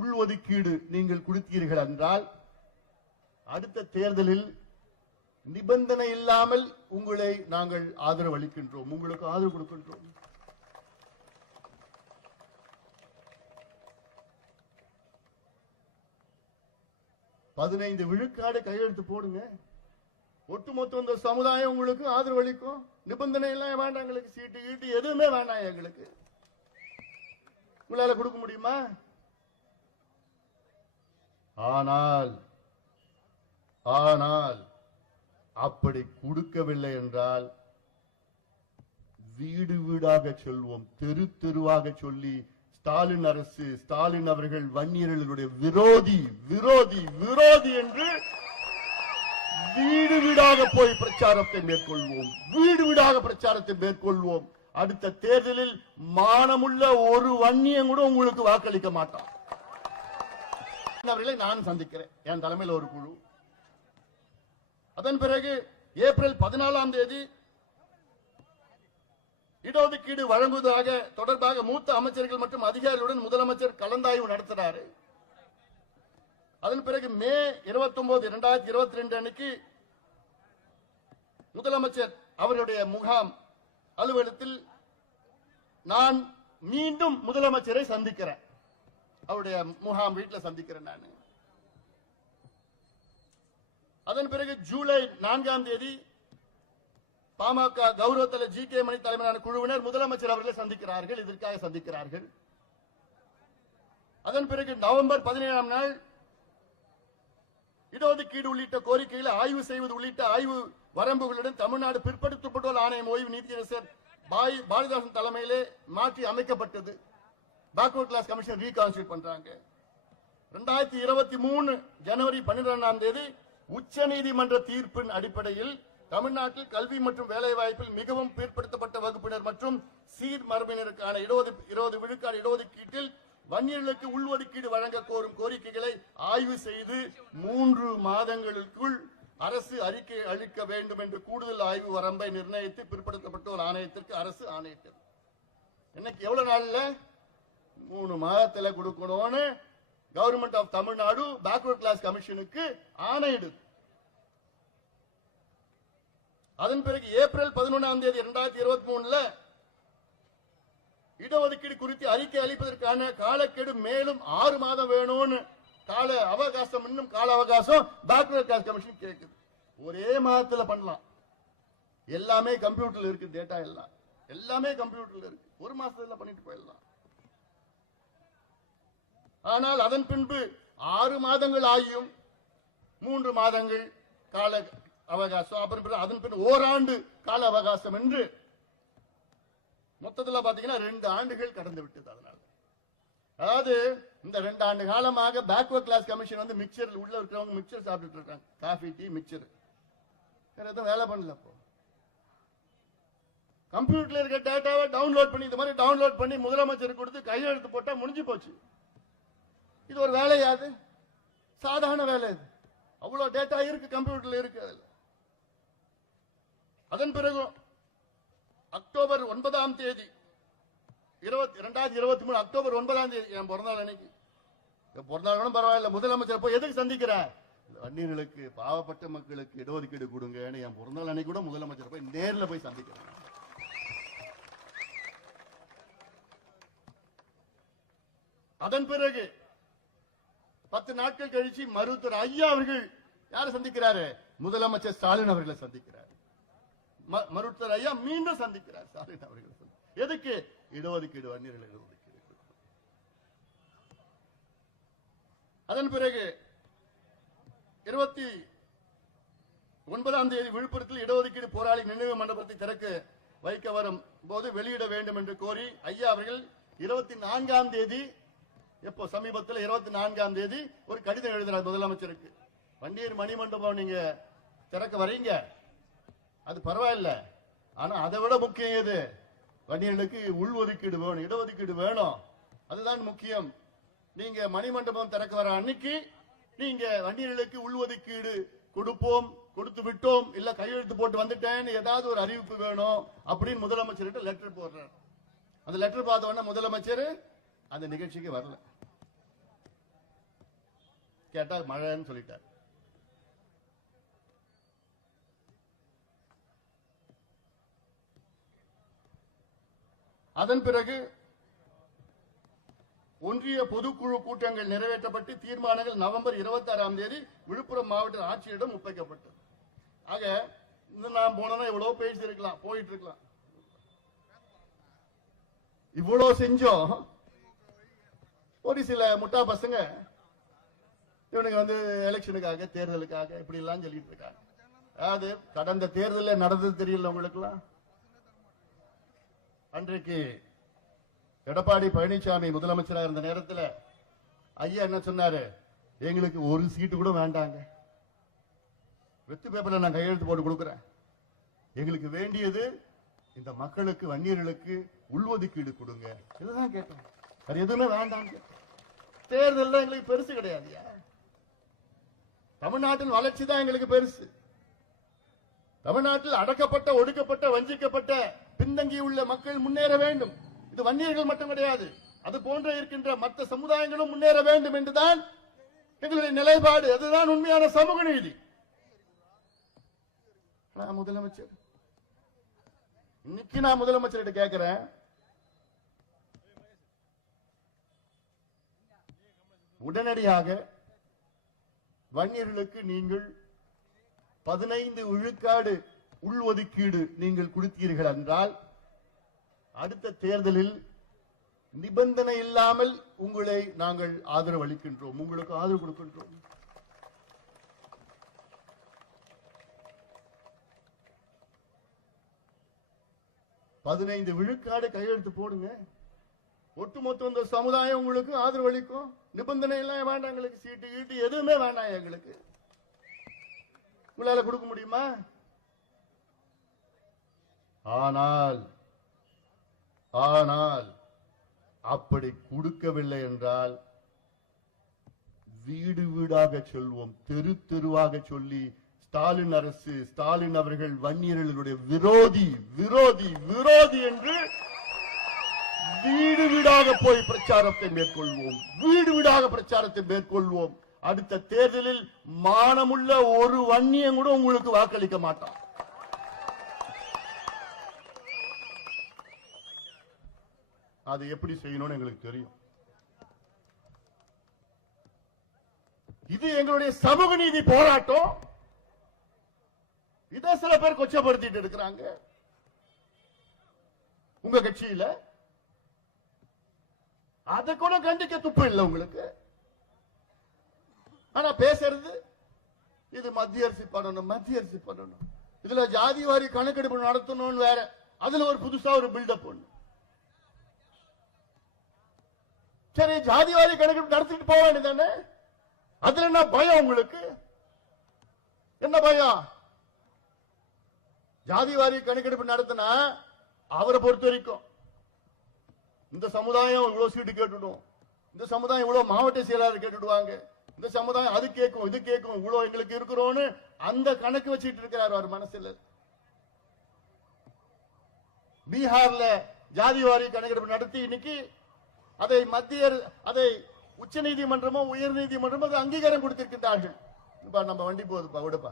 உள்ஒதுக்கீடு நீங்கள் கொடுத்தீர்கள் என்றால் அடுத்த தேர்தலில் நிபந்தனை இல்லாமல் உங்களை நாங்கள் ஆதரவு அளிக்கின்றோம், உங்களுக்கு ஆதரவு கொடுக்கின்றோம். பதினைந்து விழுக்காடு கையெழுத்து போடுங்க, ஒட்டுமொத்த இந்த சமுதாயம் உங்களுக்கு ஆதரவு அளிக்கும். நிபந்தனை எல்லாம் வேண்டாம், எங்களுக்கு சீட்டு கீட்டு எதுவுமே வேண்டாம், எங்களுக்கு உங்களால கொடுக்க முடியுமா? ஆனால் அப்படி கொடுக்கவில்லை என்றால் வீடு வீடாக சொல்வோம், தெரு தெருவாக சொல்லி ஸ்டாலின் அரசு, ஸ்டாலின் அவர்கள் வன்னியர்களுடைய விரோதி விரோதி விரோதி என்று வீடு வீடாக போய் பிரச்சாரத்தை மேற்கொள்வோம், வீடு வீடாக பிரச்சாரத்தை மேற்கொள்வோம். அடுத்த தேர்தலில் மானமுள்ள ஒரு வன்னியம் கூட உங்களுக்கு வாக்களிக்க மாட்டான். அவர்களை நான் சந்திக்கிறேன், என் தலைமையில் ஒரு குழு. அதன் பிறகு ஏப்ரல் 14ஆம் தேதி இடஒதுக்கீடு வழங்குவதாக தொடர்பாக மூத்த அமைச்சர்கள் மற்றும் அதிகாரிகளுடன் முதலமைச்சர் கலந்தாய்வு நடத்தினார். அதன் பிறகு மே 29, 2022 அன்னைக்கு முதலமைச்சர் அவருடைய முகாம் அலுவலகத்தில் நான் மீண்டும் முதலமைச்சரை சந்திக்கிறேன், அவருடைய முகாம் வீட்டில் சந்திக்கிறேன் நான். அதன் பிறகு ஜூலை 4ஆம் தேதி பாமக கௌரவத்தல ஜி.கே. மணி தலைமையிலான குழுவினர் முதலமைச்சர் அவர்களை சந்திக்கிறார்கள், இதற்காக சந்திக்கிறார்கள். அதன் பிறகு நவம்பர் 17ஆம் நாள் இடஒதுக்கீடு உள்ளிட்ட கோரிக்கைகளை ஆய்வு செய்வது உள்ளிட்ட ஆய்வு வரம்புகளுடன் தமிழ்நாடு பிற்படுத்தப்பட்டோர் ஆணையம் ஓய்வு நீதியரசர் பாரதிதாசன் தலைமையிலே மாற்றி அமைக்கப்பட்டது. பேக்வர்ட் கிளாஸ் கமிஷன் ரீகான்ஸ்டியூட் பண்றாங்க. 2023 ஜனவரி 12ஆம் தேதி உச்ச நீதிமன்ற தீர்ப்பின் அடிப்படையில் தமிழ்நாட்டில் கல்வி மற்றும் வேலைவாய்ப்பில் மிகவும் பிற்படுத்தப்பட்ட வகுப்பினர் மற்றும் சீர் மரபினருக்கான 20 விழுக்காடு இடஒதுக்கீட்டில் வன்னியர்களுக்கு உள்ஒதுக்கீடு வழங்க கோரும் கோரிக்கைகளை ஆய்வு செய்து 3 மாதங்களுக்குள் அரசு அறிக்கை அளிக்க வேண்டும் என்று கூடுதல் ஆய்வு வரம்பை நிர்ணயித்து பிற்படுத்தப்பட்டோர் ஆணையத்திற்கு அரசு ஆணையிட்டது. இன்னைக்கு எவ்வளவு நாள்ல 3 மாதத்துல கொடுக்கணும்னு government of Tamil Nadu backward class கமிஷனுக்கு ஆணையிடுது. அதன் பிறகு ஏப்ரல் 11ஆம் தேதி 2023 இடஒதுக்கீடு குறித்து அறிக்கை அளிப்பதற்கான காலக்கெடு மேலும் 6 மாதம் வேணும்னு கால அவகாசம், இன்னும் கால அவகாசம் பேக்வர்ட் கிளாஸ் கமிஷன் கேட்குது. ஒரே மாதத்துல பண்ணலாம், எல்லாமே கம்ப்யூட்டர்ல இருக்கு, டேட்டா எல்லாம் எல்லாமே கம்ப்யூட்டர்ல இருக்கு, ஒரு மாசத்துல பண்ணிட்டு போயிடலாம். ஆனால் அதன் பின்பு 6 மாதங்கள் ஆகியும் 3 மாதங்கள் கால அவகாசம், அப்புறம் அதன் பின் ஓராண்டு கால அவகாசம் என்று மொத்தத்தில் பாத்தீங்கன்னா 2 ஆண்டுகள் கடந்து விட்டது. அதனால அதாவது இந்த 2 ஆண்டு காலமாக பேக்வர்ட் கிளாஸ் கமிஷன் வந்து மிக்சர் உள்ள இருக்கிறவங்க மிக்சர் சாப்பிட்டு இருக்காங்க, காஃபி டீ மிக்சர், வேற எதுவும் வேலை பண்ணல. அப்போ கம்ப்யூட்டர்ல இருக்க டேட்டாவை டவுன்லோட் பண்ணி இந்த மாதிரி டவுன்லோட் பண்ணி முதலமைச்சர் கொடுத்து கையெழுத்து போட்டா முடிஞ்சு போச்சு. இது ஒரு வேலையாது, சாதாரண வேலை. இது அவ்வளவு டேட்டா இருக்கு, கம்ப்யூட்டர்ல இருக்கு. அதன் பிறகு அக்டோபர் 9ஆம் தேதி 2023 அக்டோபர் 9ஆம் தேதி என் பிறந்தநாள் அன்னைக்கு, பிறந்தநாள் கூட பரவாயில்ல, முதலமைச்சர் போய் எதுக்கு சந்திக்கிறேன், வன்னியர்களுக்கு பாவப்பட்ட மக்களுக்கு இடஒதுக்கீடு கொடுங்க, என் பிறந்தநாள் அன்னைக்கு கூட முதலமைச்சர் போய் நேரில் போய் சந்திக்கிறேன். அதன் பிறகு 10 நாட்கள் கழிச்சு மருத்துவர் ஐயா அவர்கள் யாரை சந்திக்கிறாரு, முதலமைச்சர் ஸ்டாலின் அவர்களை சந்திக்கிறார். மருத்துவர் ஐயா மீண்டும் சந்திக்கிறார் ஸ்டாலின் அவர்கள். எதுக்கு, இடஒதுக்கீடு வன்னியர்கள் இடஒதுக்கீடு. அதன் பிறகு 29ஆம் தேதி விழுப்புரத்தில் இடஒதுக்கீடு போராளி நினைவு மண்டபத்தை திறக்க வைக்க வரும் போது வெளியிட வேண்டும் என்று கோரி ஐயா அவர்கள் 24ஆம் தேதி, எப்போ சமீபத்தில் 24ஆம் தேதி ஒரு கடிதம் எழுதுறார் முதலமைச்சருக்கு. வன்னியர் மணிமண்டபம் நீங்க திறக்க வரீங்க, அது பரவாயில்ல, ஆனா அதை விட முக்கியம் எது, வன்னியர்களுக்கு உள்ஒதுக்கீடு வேணும், இடஒதுக்கீடு வேணும், அதுதான் முக்கியம். நீங்க மணிமண்டபம் திறக்க வர அன்னைக்கு நீங்க வன்னியர்களுக்கு உள்ஒதுக்கீடு கொடுப்போம், கொடுத்து விட்டோம், இல்ல கையெழுத்து போட்டு வந்துட்டேன்னு ஏதாவது ஒரு அறிவிப்பு வேணும் அப்படின்னு முதலமைச்சர்கிட்ட லெட்டர் போடுறார். அந்த லெட்டர் பார்த்த உடனே முதலமைச்சர் அந்த நிகழ்ச்சிக்கு வரல. கேட்டா மழைன்னு சொல்லிட்டார். அதன் பிறகு ஒன்றிய பொதுக்குழு கூட்டங்கள் நிறைவேற்றப்பட்டு தீர்மானங்கள் நவம்பர் 26ஆம் தேதி விழுப்புரம் மாவட்ட ஆட்சியரிடம் ஒப்படைக்கப்பட்டது. ஆக இன்னும் நான் போனா இவ்வளவு பேசி இருக்கலாம், போயிட்டு இருக்கலாம். இவ்வளவு செஞ்சோம். ஒரு சில முட்டா பசங்க இவனுக்கு எலெக்ஷனுக்காக தேர்தலுக்காக இப்படி எல்லாம் சொல்லிட்டு இருக்காங்க. அதாவது கடந்த தேர்தலில் நடந்தது தெரியல உங்களுக்கு எல்லாம். அன்றைக்கு எடப்பாடி பழனிசாமி முதலமைச்சராக இருந்த நேரத்தில் ஐயா என்ன சொன்னாரு, எங்களுக்கு ஒரு சீட்டு கூட வேண்டாங்க, வெத்து பேப்பர்ல நான் கையெழுத்து போட்டு கொடுக்கிறேன், எங்களுக்கு வேண்டியது இந்த மக்களுக்கு வன்னியர்களுக்கு உள்ஒதுக்கீடு கொடுங்க, இதுதான் கேட்டோம், அது எதுவுமே வேண்டாம். தேர்தல் எங்களுக்கு பெருசு கிடையாது. தமிழ்நாட்டின் வளர்ச்சி தான் எங்களுக்கு பெருசு. தமிழ்நாட்டில் அடக்கப்பட்ட ஒடுக்கப்பட்ட வஞ்சிக்கப்பட்ட பின்தங்கியுள்ள மக்கள் முன்னேற வேண்டும். இது வன்னியர்கள் மட்டும் கிடையாது, அது போன்ற இருக்கின்ற மற்ற சமுதாயங்களும் முன்னேற வேண்டும் என்றுதான் எங்களுடைய நிலைப்பாடு. அதுதான் உண்மையான சமூக நீதி. முதலமைச்சர் இன்னைக்கு நான் முதலமைச்சர்கிட்ட கேட்கிறேன், உடனடியாக வன்னியர்களுக்கு நீங்கள் 15 விழுக்காடு உள்ஒதுக்கீடு நீங்கள் கொடுத்தீர்கள் என்றால் அடுத்த தேர்தலில் நிபந்தனை இல்லாமல் உங்களை நாங்கள் ஆதரவு அளிக்கின்றோம், உங்களுக்கு ஆதரவு கொடுக்கின்றோம். பதினைந்து விழுக்காடு கையெழுத்து போடுங்க, ஒட்டுமொத்த இந்த சமுதாயம் உங்களுக்கு ஆதரவு அளிக்கும். நிபந்தனை எல்லாம் வேண்டாம், எங்களுக்கு சீட்டு கீட்டு எதுவுமே வேண்டாம், எங்களுக்கு உங்களால கொடுக்க முடியுமா? ஆனால் அப்படி கொடுக்கவில்லை என்றால் வீடு வீடாக சொல்வோம், தெரு தெருவாக சொல்லி ஸ்டாலின் அரசு, ஸ்டாலின் அவர்கள் வன்னியர்களுடைய விரோதி விரோதி விரோதி என்று வீடு வீடாக போய் பிரச்சாரத்தை மேற்கொள்வோம், வீடு வீடாக பிரச்சாரத்தை மேற்கொள்வோம். அடுத்த தேர்தலில் மானமுள்ள ஒரு வன்னியம் கூட உங்களுக்கு வாக்களிக்க மாட்டான். அது எப்படி செய்யணும்னு எங்களுக்கு தெரியும். இது எங்களுடைய சமூக நீதி போராட்டம். இதை சில பேர் கொச்சப்படுத்திட்டு இருக்கிறாங்க உங்க கட்சியில. அதை கூட கண்டிக்க துப்பு இல்லை உங்களுக்கு. ஆனா பேசுறது இது மத்திய அரசு பண்ணணும், மத்திய அரசு பண்ணணும், இதுல ஜாதி வாரி கணக்கெடுப்பு நடத்தணும்னு வேற, அதுல ஒரு புதுசா ஒரு பில்டப் ஒண்ணு. சரி, ஜாதி வாரி கணக்கெடுப்பு நடத்திட்டு போக வேண்டியதானே, அதுல என்ன பயம் உங்களுக்கு? என்ன பயம்? ஜாதி வாரி கணக்கெடுப்பு நடத்தினா அவரை பொறுத்த வரைக்கும் இந்த சமுதாயம் இவ்வளவு சீட்டு கேட்டுடும், இந்த சமுதாயம் இவ்வளவு மாவட்ட செயலாளர் கேட்டுடுவாங்க, இந்த சமுதாயம் அது கேட்கும் இது கேட்கும், இவ்வளவு எங்களுக்கு இருக்கிறோன்னு அந்த கணக்கு வச்சுட்டு இருக்கிறார் அவர் மனசுல. பீகார்ல ஜாதி வாரி கணக்கெடுப்பு நடத்தி இன்னைக்கு அதை உச்ச நீதிமன்றமோ உயர் நீதிமன்றமோ அங்கீகாரம் கொடுத்திருக்கின்றார்கள். நம்ம வண்டி போகுதுப்பா, விடுப்பா.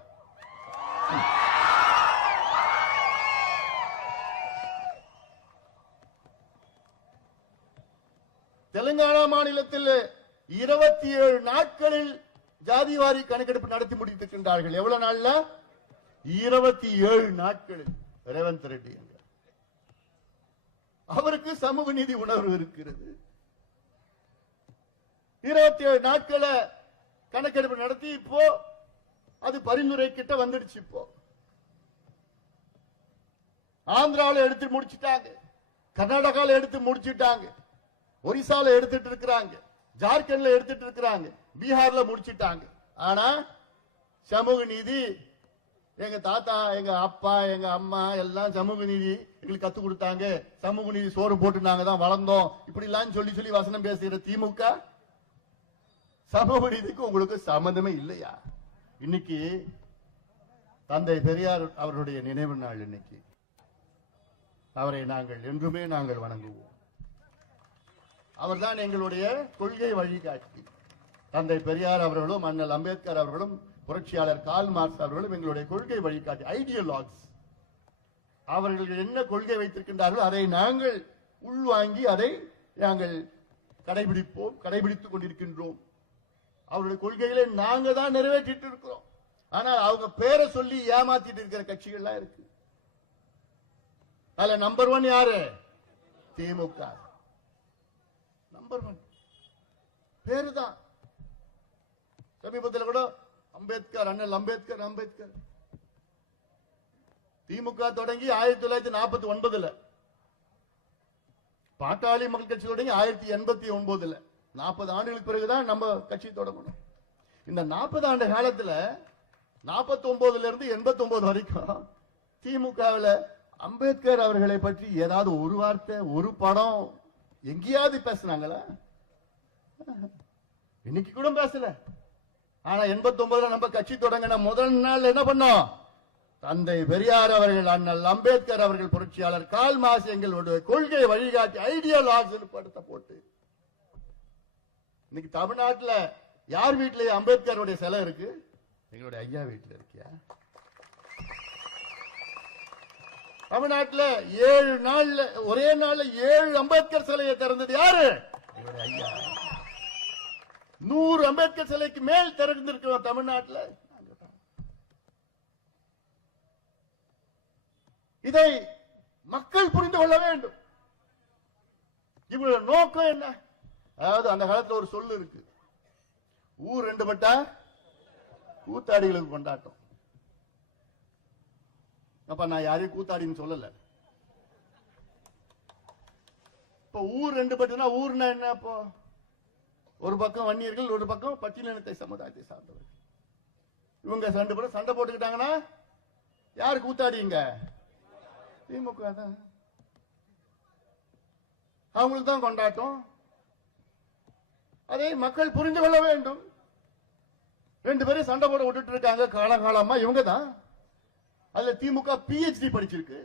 தெலுங்கானா மாநிலத்தில் 27 நாட்களில் ஜாதிவாரி கணக்கெடுப்பு நடத்தி முடித்திருக்கின்றார்கள். எவ்வளவு நாள்ல? 27 நாட்களில். ரேவந்த் ரெட்டி அவருக்கு சமூக நீதி உணர்வு இருக்கிறது. 27 நாட்கள கணக்கெடுப்பு நடத்தி இப்போ அது பரிந்துரை கிட்ட வந்துடுச்சு. இப்போ ஆந்திராவில் எடுத்து முடிச்சிட்டாங்க, கர்நாடகாவில் எடுத்து முடிச்சிட்டாங்க, ஒரிசால எடுத்துட்டு இருக்கிறாங்க, ஜார்க்கண்ட்ல எடுத்துட்டு இருக்கிறாங்க, பீகார்ல முடிச்சிட்டாங்க. ஆனா சமூக நீதி எங்க தாத்தா, எங்க அப்பா, எங்க அம்மா எல்லாம் சமூக நீதி எங்களுக்கு கத்து கொடுத்தாங்க, சமூக நீதி சோறு போட்டு நாங்க தான் வளர்ந்தோம், இப்படி எல்லாம் சொல்லி சொல்லி வசனம் பேசுகிற திமுக சமூக நீதிக்கு உங்களுக்கு சம்பந்தமே இல்லையா? இன்னைக்கு தந்தை பெரியார் அவருடைய நினைவு நாள். இன்னைக்கு அவரை நாங்கள் என்றுமே நாங்கள் வணங்குவோம். அவர்தான் எங்களுடைய கொள்கை வழிகாட்டி. தந்தை பெரியார் அவர்களும் அண்ணல் அம்பேத்கர் அவர்களும் புரட்சியாளர் கால் மார்க்ஸ் அவர்களும் எங்களுடைய கொள்கை வழிகாட்டி ஐடியாலஜிஸ். அவர்கள் என்ன கொள்கை வைத்திருக்கின்றார்களோ அதை நாங்கள் உள்வாங்கி அதை நாங்கள் கடைபிடித்துக் கொண்டிருக்கின்றோம். அவருடைய கொள்கைகளை நாங்க தான் நிறைவேற்றிட்டு இருக்கிறோம். ஆனால் அவங்க பேரை சொல்லி ஏமாத்திட்டு இருக்கிற கட்சிகள்லாம் இருக்கு. அதுல நம்பர் 1 யாரு? திமுக. நம்பர் 1 பேரு தான். சமீபத்தில் கூட அம்பேத்கர், அண்ணல் அம்பேத்கர் திமுக தொடங்கி 1949 பாட்டாளி மக்கள் கட்சி தொடங்கி 1989 40 ஆண்டுகளுக்கு பிறகுதான் நம்ம கட்சி தொடங்கணும். இந்த 40 ஆண்டு காலத்துல 49 இருந்து 89 வரைக்கும் திமுகவில் அம்பேத்கர் அவர்களை பற்றி ஏதாவது ஒரு வார்த்தை, ஒரு படம் எங்கேயாவது பேசினாங்களா? இன்னைக்கு கூட பேசல. ஆனா 89 நம்ம கட்சி தொடங்கின முதல் நாள் என்ன பண்ணோம்? தந்தை பெரியார் அவர்கள், அண்ணல் அம்பேத்கர் அவர்கள், புரட்சியாளர் கால் மார்க்ஸ் எங்களுடைய கொள்கை வழிகாட்டி ஐடியாலஜி படத்தை போட்டு இன்னைக்கு தமிழ்நாட்டில் யார் வீட்டிலேயே அம்பேத்கருடைய சிலை இருக்கு? எங்களுடைய ஐயா வீட்டில் இருக்கியா? தமிழ்நாட்டில் 7 நாள்ல ஒரே நாள்ல 7 அம்பேத்கர் சிலையை திறந்தது யாரு? எங்களுடைய ஐயா. 100 அம்பேத்கர் சிலைக்கு மேல் திறந்திருக்கிறோம் தமிழ்நாட்டில். இதை மக்கள் புரிந்து கொள்ள வேண்டும். இவங்களோட நோக்கம் என்ன? அதாவது அந்த காலத்துல ஒரு சொல்லு இருக்கு, ஊர் 2 பட்டா கூத்தாடிகளுக்கு கொண்டாட்டம். அப்ப நான் யாரையும் கூத்தாடின்னு சொல்லல. இப்ப ஊர் 2 பட்டுனா ஊர்னா என்ன? அப்போ ஒரு பக்கம் வன்னியர்கள், ஒரு பக்கம் பட்டியலினத்தை சமுதாயத்தை சார்ந்தவர்கள். இவங்க சண்டை போட்டுக்கிட்டாங்கன்னா யாரு கூத்தாடிங்க? திமுக தான். அவங்களுக்கு தான் கொண்டாட்டம். அதை மக்கள் புரிந்து கொள்ள வேண்டும். 2 பேரும் சண்டை போட விட்டுட்டு இருக்காங்க காலகாலமா. இவங்க தான். அதுல திமுக PhD படிச்சிருக்கு.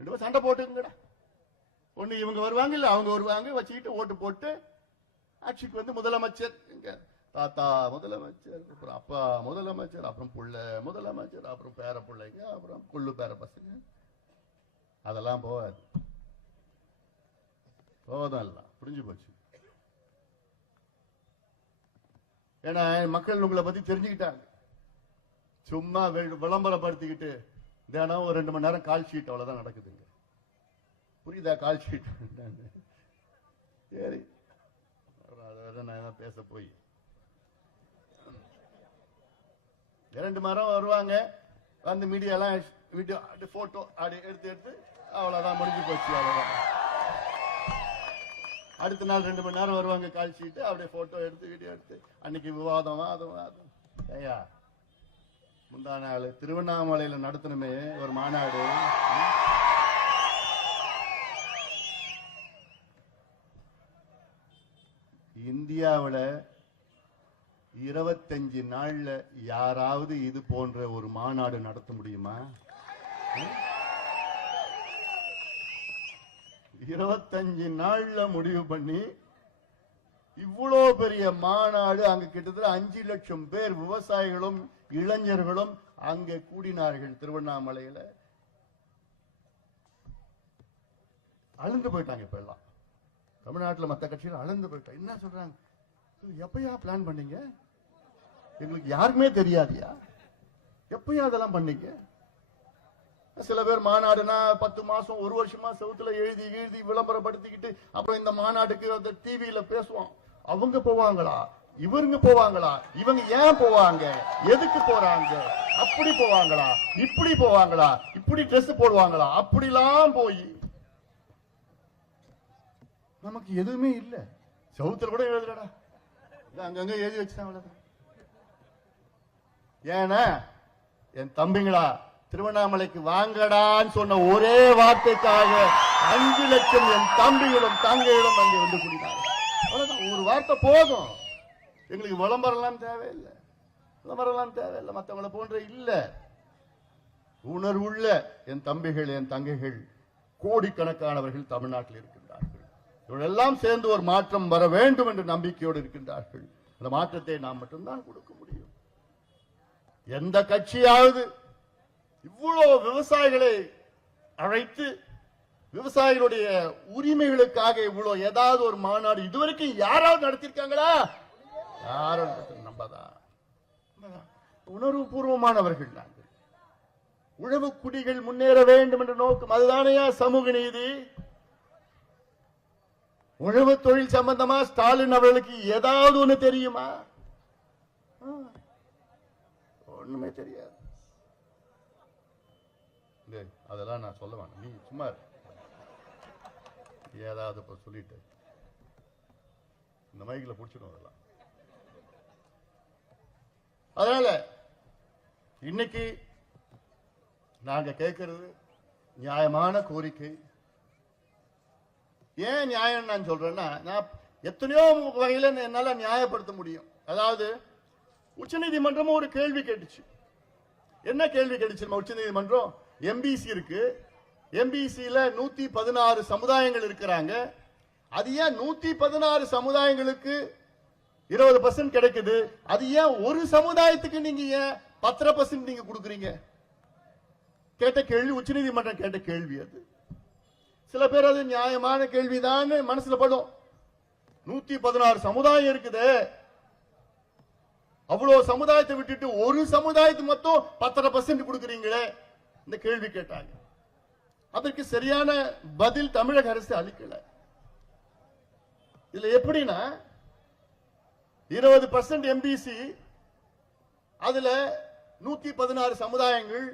2 பேரும் சண்டை போட்டுங்கடா. ஒண்ணு இவங்க வருவாங்க, இல்ல அவங்க வருவாங்க. வச்சுக்கிட்டு ஓட்டு போட்டு ஆட்சிக்கு வந்து முதலமைச்சர், தாத்தா முதலமைச்சர், அப்புறம் அப்பா முதலமைச்சர், அப்புறம் புள்ள முதலமைச்சர், அப்புறம் பேர பிள்ளைங்க, அப்புறம் கொள்ளு பேர பசங்க. அதெல்லாம் போகாது. போவதெல்லாம் புரிஞ்சு போச்சு. ஏன்னா மக்கள் உங்களை பத்தி தெரிஞ்சுக்கிட்டாங்க. சும்மா விளம்பரப்படுத்திக்கிட்டு தினம் ஒரு 2 மணி நேரம் கால் ஷீட் அவ்வளவுதான் நடக்குதுங்க. புரியுதா? Call sheet. சரி, நான் பேச போய் 2 மரம் வருவாங்க, வந்து மீடியா எல்லாம் வீடியோ போட்டோ அப்படி எடுத்து அவ்வளவுதான், முடிஞ்சு போச்சு. அவ்வளவுதான். அடுத்த நாள் 2 மணி நேரம் வருவாங்க, கால் ஷீட், அப்படியே போட்டோ எடுத்து வீடியோ எடுத்து. அன்னைக்கு விவாதம் ஐயா. முந்தா நாள் திருவண்ணாமலையில நடத்தணுமே ஒரு மாநாடு. இந்தியாவில் 25 நாள்ல யாராவது இது போன்ற ஒரு மாநாடு நடத்த முடியுமா? 25 நாள்ல முடிவு பண்ணி இவ்வளோ பெரிய மாநாடு. அங்க கிட்டத்தட்ட 5 லட்சம் பேர் விவசாயிகளும் இளைஞர்களும் அங்கே கூடினார்கள். திருவண்ணாமலையில அழுந்து போயிட்டாங்க. இப்ப எல்லாம் தமிழ்நாட்டில் மற்ற கட்சிகள் அழுந்து போயிட்டாங்க. என்ன சொல்றாங்க? எப்பயா பிளான் பண்ணீங்க? எங்களுக்கு யாருமே தெரியாதியா? எப்பயா அதெல்லாம் பண்ணீங்க? சில பேர் மாநாடுனா 10 மாசம் 1 வருஷமா செவுத்துல எழுதி விளம்பரப்படுத்திக்கிட்டு அப்புறம் இந்த மாநாட்டுக்கு டிவியில பேசுவோம். அவங்க போவாங்களா? இவங்க போவாங்களா? இவங்க ஏன் போவாங்க? எதுக்கு போறாங்க? அப்படி போவாங்களா? இப்படி போவாங்களா? இப்படி ட்ரெஸ் போடுவாங்களா? அப்படிலாம் போய் நமக்கு எதுவுமே இல்ல. செவுத்துல கூட எழுதுறடா, அங்கங்க எழுதி வச்சுட்டாங்க. ஏன்னா என் தம்பிங்களா, திருவண்ணாமலைக்கு வாங்கடான்னு சொன்ன ஒரே வார்த்தைக்காக 5 லட்சம் என் தம்பிகளும் தங்கைகளும் அங்கே வந்து கூடினாங்க. ஒரு வார்த்தை போதும். எங்களுக்கு விளம்பரம் தேவையில்லை, மற்றவங்களை போன்ற இல்ல. உணர்வுள்ள என் தம்பிகள் என் தங்கைகள் கோடிக்கணக்கானவர்கள் தமிழ்நாட்டில் இருக்கின்றார்கள். இவரெல்லாம் சேர்ந்து ஒரு மாற்றம் வர வேண்டும் என்ற நம்பிக்கையோடு இருக்கின்றார்கள். அந்த மாற்றத்தை நாம் மட்டும்தான் கொடுக்க முடியும். எந்த கட்சியாவது இவ்வளவு விவசாயிகளை அழைத்து விவசாயிகளுடைய உரிமைகளுக்காக இவ்வளவு ஏதாவது ஒரு மாநாடு இதுவரைக்கும் யாராவது நடத்திருக்காங்களா? யாரும் நம்பதான். உணர்வு பூர்வமானவர்கள் நாங்கள். உழவு குடிகள் முன்னேற வேண்டும் என்ற நோக்கம் அதுதானையா சமூக நீதி. உழவு தொழில் சம்பந்தமா ஸ்டாலின் அவர்களுக்கு ஏதாவது ஒண்ணு தெரியுமா? ஒண்ணுமே தெரியாது. அதெல்லாம் நான் சொல்ல வேண்டாம், நீ சும்மா ஏதாவது இப்ப சொல்லிட்டு இந்த மைக்கில் பிடிச்சிடும் அதெல்லாம். அதனால இன்னைக்கு நாங்க கேட்கிறது நியாயமான கோரிக்கை. ஏன் நியாயம் நான் சொல்றேன்னா, நான் எத்தனையோ வகையில என்னால நியாயப்படுத்த முடியும். அதாவது உச்சநீதிமன்றம் ஒரு கேள்வி கேட்டுச்சு. என்ன கேள்வி கேட்டுச்சு உச்சநீதிமன்றம்? எம்பிசி இருக்கு, எம்பிசியில 116 சமுதாயங்கள் இருக்கிறாங்க. அது ஏன் 116 சமுதாயங்களுக்கு 20% கிடைக்குது? அது ஏன் ஒரு சமுதாயத்துக்கு நீங்க ஏன் 10% நீங்க கொடுக்குறீங்க? கேட்ட கேள்வி, உச்சநீதிமன்றம் கேட்ட கேள்வி. அது சில பேர் அது நியாயமான கேள்விதான் மனசுல படும். 116 சமுதாயம் இருக்குது, அவ்வளவு சமுதாயத்தை விட்டுட்டு ஒரு சமுதாயத்துக்கு மட்டும் 10% கொடுக்குறீங்களே, இந்த கேள்வி கேட்டாங்க. அதற்கு சரியான பதில் தமிழக அரசு அளிக்கல. இதுல எப்படின்னா 20% எம்பிசி, அதுல 116 சமுதாயங்கள்.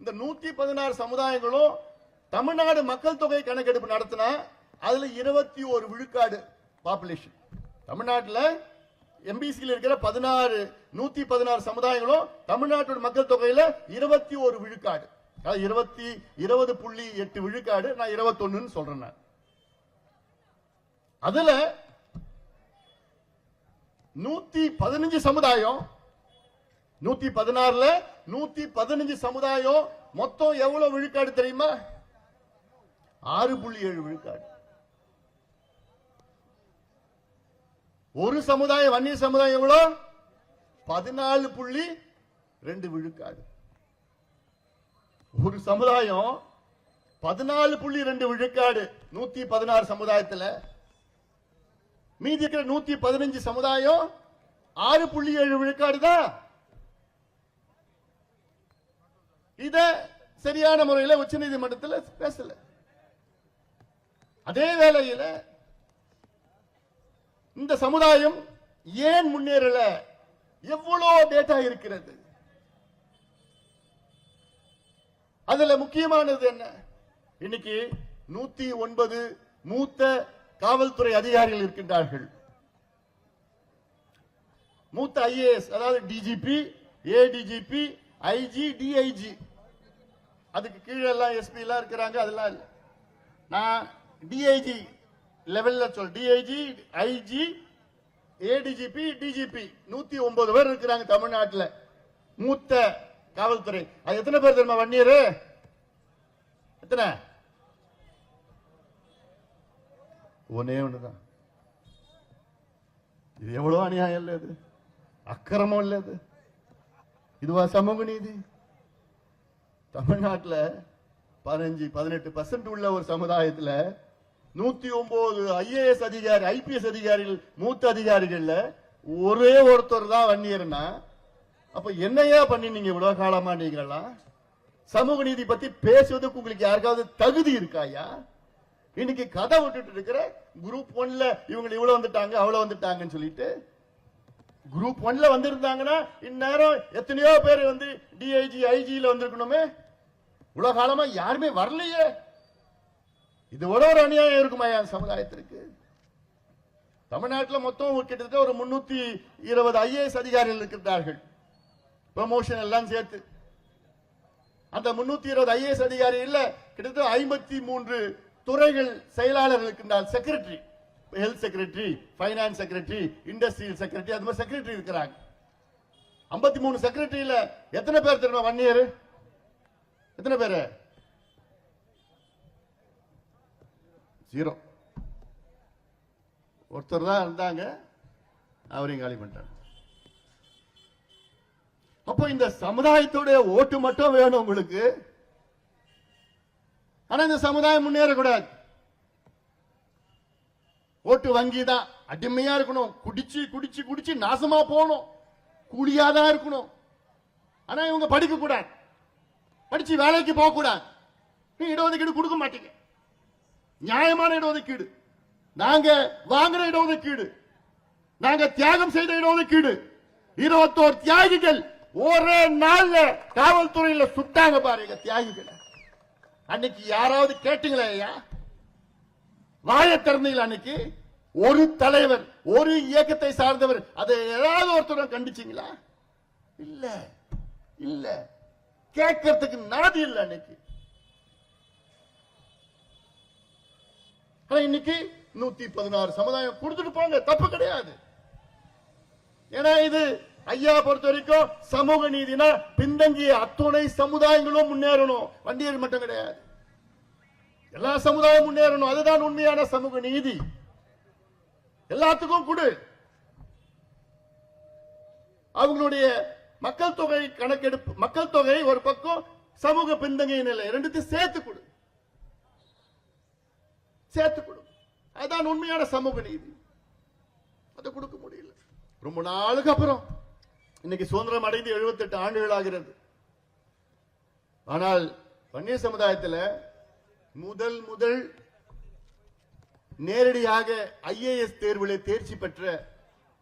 இந்த 116 சமுதாயங்களும் தமிழ்நாடு மக்கள் தொகை கணக்கெடுப்பு நடத்தினா அதுல 21 விழுக்காடு பாப்புலேஷன். தமிழ்நாட்டில் எம்பிசியில் இருக்கிற 116 சமுதாயங்களும் தமிழ்நாட்டோட மக்கள் தொகையில 21 விழுக்காடு. 20.8 விழுக்காடு. நான் 21 சொல்றேன். அதுல 115 சமுதாயம், 116ல 115 சமுதாயம் மொத்தம் எவ்வளவு விழுக்காடு தெரியுமா? 6.7 விழுக்காடு. ஒரு சமுதாயம், வன்னிய சமுதாயம் எவ்வளவு? 14.2 விழுக்காடு. ஒரு சமுதாயம் 14.2 விழுக்காடு 116 சமுதாயத்தில். மீதி இருக்கிற 115 சமுதாயம் 6.7 விழுக்காடு தான். இத சரியான முறையில் உச்சநீதிமன்றத்தில் பேசல. அதே வேளையில் இந்த சமுதாயம் ஏன் முன்னேறல? எவ்வளவு டேட்டா இருக்கிறது. அதுல முக்கியமானது என்ன? இன்னைக்கு 109 மூத்த காவல்துறை அதிகாரிகள் இருக்கின்றார்கள். மூத்த ஐஏஎஸ், அதாவது டிஜிபி, ஏடிஜிபி, ஐஜி, டிஐஜி, அதுக்கு கீழே எல்லாம் எஸ்பி எல்லாம் இருக்கிறாங்க. அதெல்லாம் இல்ல, நான் டிஐஜி லெவல்ல சொல். டிஐஜி, ஐஜி, ஏடிஜிபி, டிஜிபி 109 பேர் இருக்கிறாங்க தமிழ்நாட்டில் மூத்த காவல்துறை. அது எத்தனை பேர் தெரியுமா? வன்னியர் எத்தனை? ஒன்னே ஒண்ணுதான். இது எவ்வளவு அநியாயம் இல்ல, இது அக்கிரமம் இல்ல, இது இதுவா சமூக நீதி? தமிழ்நாட்டில் 15-18% உள்ள ஒரு சமுதாயத்தில் 109 ஐஏஎஸ் அதிகாரி, ஐபிஎஸ் அதிகாரிகள், மூத்த அதிகாரிகள் ஒரே ஒருத்தர் தான் வன்னியர்னா, அப்ப என்னையா பண்ணி நீங்க இவ்வளவு காலமா நீங்களா சமூக நீதி பத்தி பேசுவதற்கு உங்களுக்கு யாருக்காவது தகுதி இருக்காயா? இன்னைக்கு கதை விட்டுட்டு இருக்கிற குரூப் 1ல இவங்க இவ்வளவு வந்துட்டாங்க அவ்வளவு வந்துட்டாங்கன்னு சொல்லிட்டு, குரூப் 1ல வந்திருந்தாங்கன்னா இந்நேரம் எத்தனையோ பேர் வந்து டிஐஜி, ஐஜில வந்திருக்கணுமே. இவ்வளவு காலமா யாருமே வரலையே. இது ஒரு அநியாயம் இருக்குமா என் சமுதாயத்திற்கு? தமிழ்நாட்டில் மொத்தம் கிட்டத்தட்ட ஒரு 320 ஐஏஎஸ் அதிகாரிகள் இருக்கிறார்கள், ப்ரமோஷன் எல்லாம் சேர்த்து. அந்த 320 ஐஏஎஸ் அதிகாரிகள் கிட்டத்தட்ட 53 துறைகள் செயலாளர்கள் இருக்கின்றார். Secretary, health secretary, finance secretary, industrial secretary, அது மாதிரி செக்ரட்டரி இருக்கிறாங்க. 53 செக்ரட்டரியில எத்தனை பேர் தெரியுமா வன்னியர்? எத்தனை பேரு? 0. ஒருத்தர் தான் இருந்தாங்க. அவரையும் காலி பண்ணிட்டாங்க. அப்போ இந்த சமுதாயத்துடைய ஓட்டு மட்டும் வேணும் உங்களுக்கு. ஆனா இந்த சமுதாயம் முன்னேறக்கூடாது. ஓட்டு வங்கி தான் அடிமையா இருக்கணும், குடிச்சு குடிச்சு குடிச்சு நாசமா போகணும், கூலியாதான் இருக்கணும். ஆனா இவங்க படிக்க கூடாது, படிச்சு வேலைக்கு போக கூடாது. இடஒதுக்கீடு கொடுக்க மாட்டீங்க. நியாயமான இடஒதுக்கீடு, நாங்க வாங்கின இடஒதுக்கீடு, நாங்க தியாகம் செய்த இடஒதுக்கீடு. 21 தியாகிகள் ஒரே நாள்ல காவல்துறையில சுட்டாங்க பாருங்க தியாகிகள். அன்னைக்கு யாராவது கேட்டீங்களா ஐயா? வாய திறந்தீங்களா? அன்னைக்கு ஒரு தலைவர், ஒரு இயக்கத்தை சார்ந்தவர் அதை ஏதாவது ஒருத்தர் கண்டிச்சீங்களா? இல்ல இல்ல, கேட்கறதுக்கு நாதி இல்ல அன்னைக்கு. இன்னைக்கு 116 சமுதாயம் கொடுத்துட்டு போங்க, தப்பு கிடையாது. ஏன்னா இது ஐயா பொறுத்த வரைக்கும் சமூக நீதினா பின்தங்கிய அத்துணை சமுதாயங்களும் முன்னேறணும், வண்டியர் மட்டும் கிடையாது, எல்லா சமுதாயம் முன்னேறணும். அதுதான் உண்மையான சமூக நீதி. எல்லாத்துக்கும் கொடு. அவங்களுடைய மக்கள் தொகை கணக்கெடுப்பு, மக்கள் தொகை ஒரு பக்கம், சமூக பின்தங்கிய நிலை, ரெண்டுத்தையும் சேர்த்து கொடு, சேர்த்து கொடு. அதுதான் உண்மையான சமூக நீதி. அதை கொடுக்க முடியல. ரொம்ப நாளுக்கு அப்புறம் இன்னைக்கு சுதந்திரம் அடைந்து 78 ஆண்டுகள் ஆகிறது. ஆனால் வன்னியர் சமுதாயத்தில் முதல் நேரடியாக ஐஏஎஸ் தேர்வில் தேர்ச்சி பெற்ற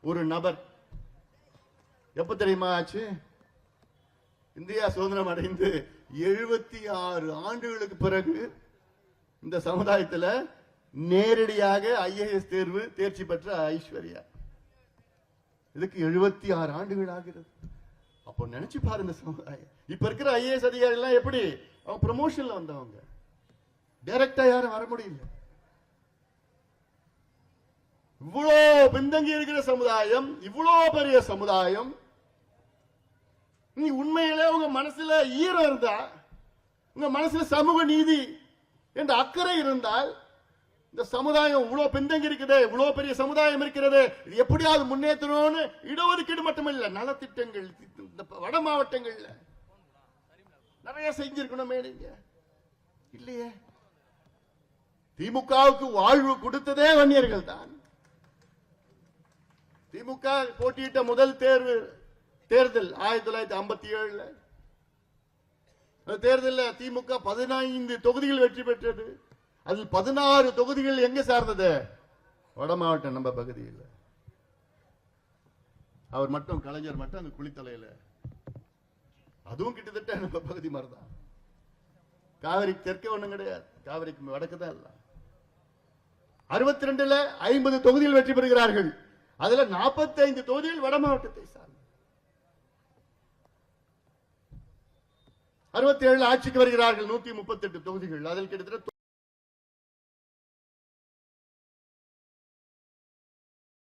ஒரு நபர் எப்ப தெரியுமா ஆச்சு? இந்தியா சுதந்திரம் அடைந்து 76 ஆண்டுகளுக்கு பிறகு இந்த சமுதாயத்தில் நேரடியாக ஐஏஎஸ் தேர்வு தேர்ச்சி பெற்ற ஐஸ்வர்யா. இதுக்கு 76 ஆண்டுகள் ஆகிறது. அப்போ நினைச்சு பாரு இந்த சமுதாயம். இப்ப இருக்கிற ஐஏஎஸ் அதிகாரி எல்லாம் எப்படி? அவங்க ப்ரமோஷன்ல வந்தவங்க, டைரக்டா யாரும் வர முடியல. இவ்வளோ பின்தங்கி இருக்கிற சமுதாயம், இவ்வளோ பெரிய சமுதாயம், நீ உண்மையிலே உங்க மனசுல ஈரம் இருந்தா, உங்க மனசுல சமூக நீதி என்ற அக்கறை இருந்தால், இந்த சமுதாயம் இவ்வளவு பின்தங்கி இருக்குது, இவ்வளவு பெரிய சமுதாயம் இருக்கிறது, இது எப்படியாவது முன்னேற்றணும்னு இடஒதுக்கீடு மட்டுமல்ல, நலத்திட்டங்கள் இந்த வட மாவட்டங்கள்ல நிறைய செஞ்சிருக்கணுமே. நீங்க இல்லையே. திமுகவுக்கு வாழ்வு கொடுத்ததே வன்னியர்கள் தான். திமுக போட்டியிட்ட முதல் தேர்தல் 1957 தேர்தலில் திமுக 15 தொகுதிகள் வெற்றி பெற்றது. அதில் 16 தொகுதிகள் எங்க சார்ந்தது? வட மாவட்டம், நம்ம பகுதியில். அவர் மட்டும், கலைஞர் மட்டும் அந்த குளித்தலையில, அதுவும் கிட்டத்தட்ட நம்ம பகுதி மாதிரிதான். காவிரி தெற்கே ஒண்ணும் கிடையாது, காவிரிக்கு வடக்கு தான் இல்ல. 62ல 50 தொகுதிகள் வெற்றி பெறுகிறார்கள். அதுல 45 தொகுதிகள் வட மாவட்டத்தை சார்ந்த. 67 ஆட்சிக்கு வருகிறார்கள், 138 தொகுதிகள். அதில் கிட்டத்தட்ட